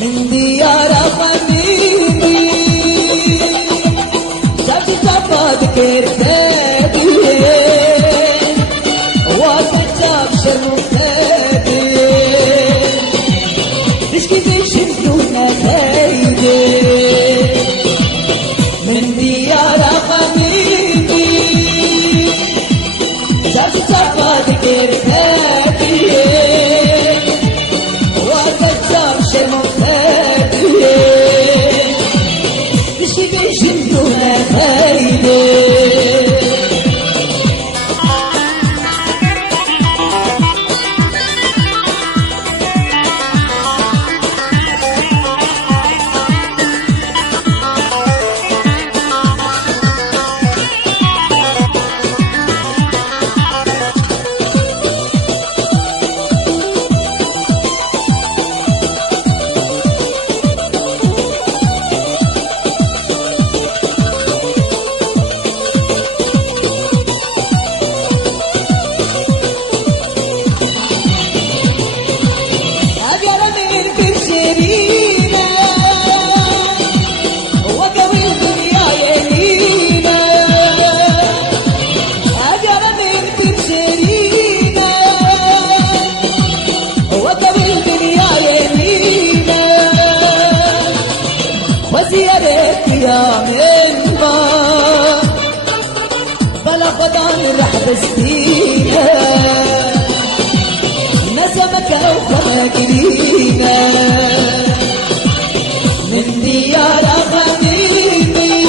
من ديار حبيبي شافت صفات كرتادي وقت شاف شرفتادي تشكي في شمسونا خيدي من ديار حبيبي شافت صفات كرتادي وقت شاف شرفتادي تشكي في شمسونا خيدي وزيارتي يا منبا بلا خدان رح بستينا نسمك وخمك لينا من ديار حبيبي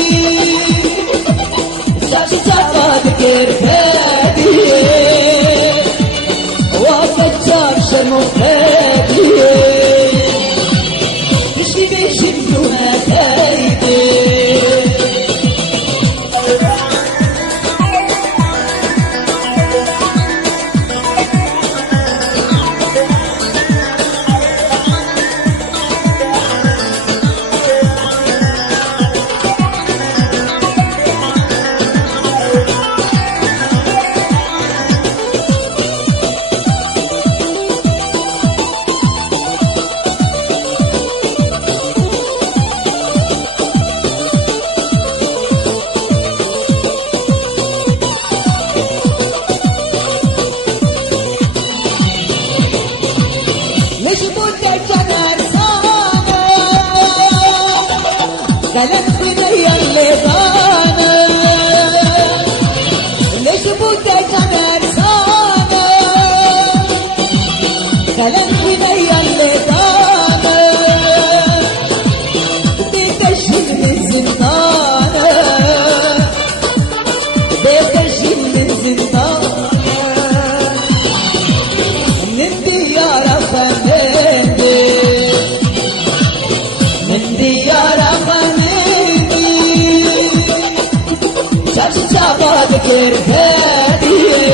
شافي صفات كرفادي وقت شاف شرمفتادي تشكي بشمسونا خيدي قالت بني اللي ضانا ليش بودك انا رسانة قالت بني اللي ضانا بديت اشيل من زنانة بديت اشيل من زنانة من ديار فنادي من ديار شافت صفات كرفادي